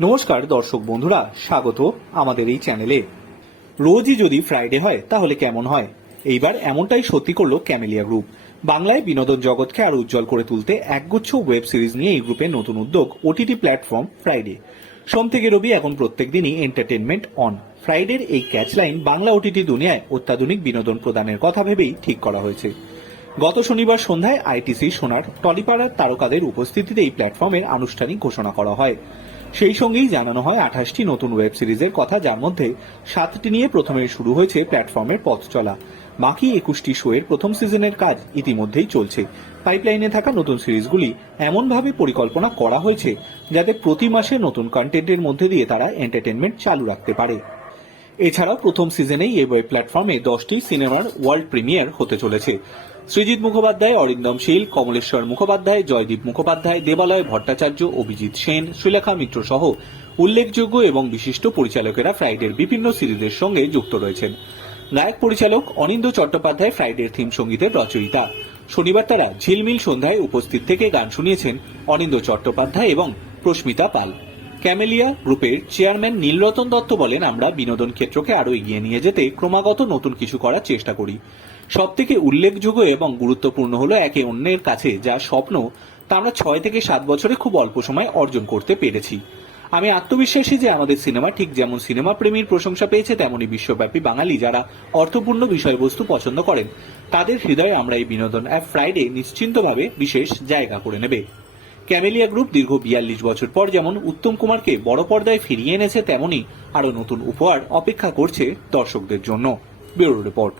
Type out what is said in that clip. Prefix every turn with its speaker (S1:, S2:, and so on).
S1: নমস্কার দর্শক বন্ধুরা, স্বাগত আমাদের এই চ্যানেলে। রোজই যদি ফ্রাইডে হয়, তাহলে কেমন হয়? এইবার এমনটাই সত্যি করল ক্যামেলিয়া গ্রুপ বাংলায় বিনোদন জগৎকে আরও উজ্জ্বল করে তুলতে একগুচ্ছ ওয়েব সিরিজ নিয়ে এই গ্রুপের নতুন উদ্যোগ ওটিটি প্ল্যাটফর্ম ফ্রাইডে সোম থেকে রবি এখন প্রত্যেক দিনই এন্টারটেনমেন্ট অন ফ্রাইডের এই ক্যাচলাইন বাংলা ওটিটি দুনিয়ায় অত্যাধুনিক বিনোদন প্রদানের কথা ভেবেই ঠিক করা হয়েছে। গত শনিবার সন্ধ্যায় আইটিসি সোনার টলিপাড়ার তারকাদের উপস্থিতিতে এই প্ল্যাটফর্মের আনুষ্ঠানিক ঘোষণা করা হয়। সেই সঙ্গেই জানানো হয় আঠাশটি নতুন ওয়েব সিরিজের কথা, যার মধ্যে সাতটি নিয়ে প্রথমে শুরু হয়েছে প্ল্যাটফর্মের পথ চলা। বাকি একুশটি শোয়ের প্রথম সিজনের কাজ ইতিমধ্যেই চলছে। পাইপলাইনে থাকা নতুন সিরিজগুলি এমনভাবে পরিকল্পনা করা হয়েছে, যাতে প্রতি মাসে নতুন কন্টেন্টের মধ্যে দিয়ে তারা এন্টারটেনমেন্ট চালু রাখতে পারে। এছাড়াও প্রথম সিজনেই এই ওয়েব প্ল্যাটফর্মে দশটি সিনেমার ওয়ার্ল্ড প্রিমিয়ার হতে চলেছে। সৃজিত মুখোপাধ্যায়, অরিন্দম শীল, কমলেশ্বর মুখোপাধ্যায়, জয়দীপ মুখোপাধ্যায়, দেবালয় ভট্টাচার্য, অভিজিৎ সেন শ্রীলেখা মিত্র সহ উল্লেখযোগ্য এবং বিশিষ্ট পরিচালকেরা ফ্রাইডের বিভিন্ন সিরিজের সঙ্গে যুক্ত রয়েছেন। নায়ক পরিচালক অনিন্দ চট্টোপাধ্যায় ফ্রাইডের থিম সঙ্গীতের রচয়িতা। শনিবার তারা ঝিলমিল সন্ধ্যায় উপস্থিত থেকে গান শুনিয়েছেন অনিন্দ চট্টোপাধ্যায় এবং প্রস্মিতা পাল। ক্যামেলিয়া গ্রুপের চেয়ারম্যান নীলরতন দত্ত বলেন, আমরা বিনোদন ক্ষেত্রকে আরও এগিয়ে নিয়ে যেতে ক্রমাগত নতুন কিছু করার চেষ্টা করি। সব থেকে উল্লেখযোগ্য এবং গুরুত্বপূর্ণ হলো একে অন্যের কাছে যা স্বপ্ন তা আমরা ছয় থেকে সাত বছরে খুব অল্প সময় অর্জন করতে পেরেছি। আমি আত্মবিশ্বাসী যে আমাদের সিনেমা ঠিক যেমন সিনেমা প্রেমীর প্রশংসা পেয়েছে তেমনই বিশ্বব্যাপী বাঙালি যারা অর্থপূর্ণ বিষয়বস্তু পছন্দ করেন, তাদের হৃদয়ে আমরা এই বিনোদন অ্যাপ ফ্রাইডে নিশ্চিন্তভাবে বিশেষ জায়গা করে নেবে। ক্যামেলিয়া গ্রুপ দীর্ঘ বিয়াল্লিশ বছর পর যেমন উত্তম কুমারকে বড় পর্দায় ফিরিয়ে এনেছে তেমনই আরও নতুন উপহার অপেক্ষা করছে দর্শকদের জন্য। Bureau report.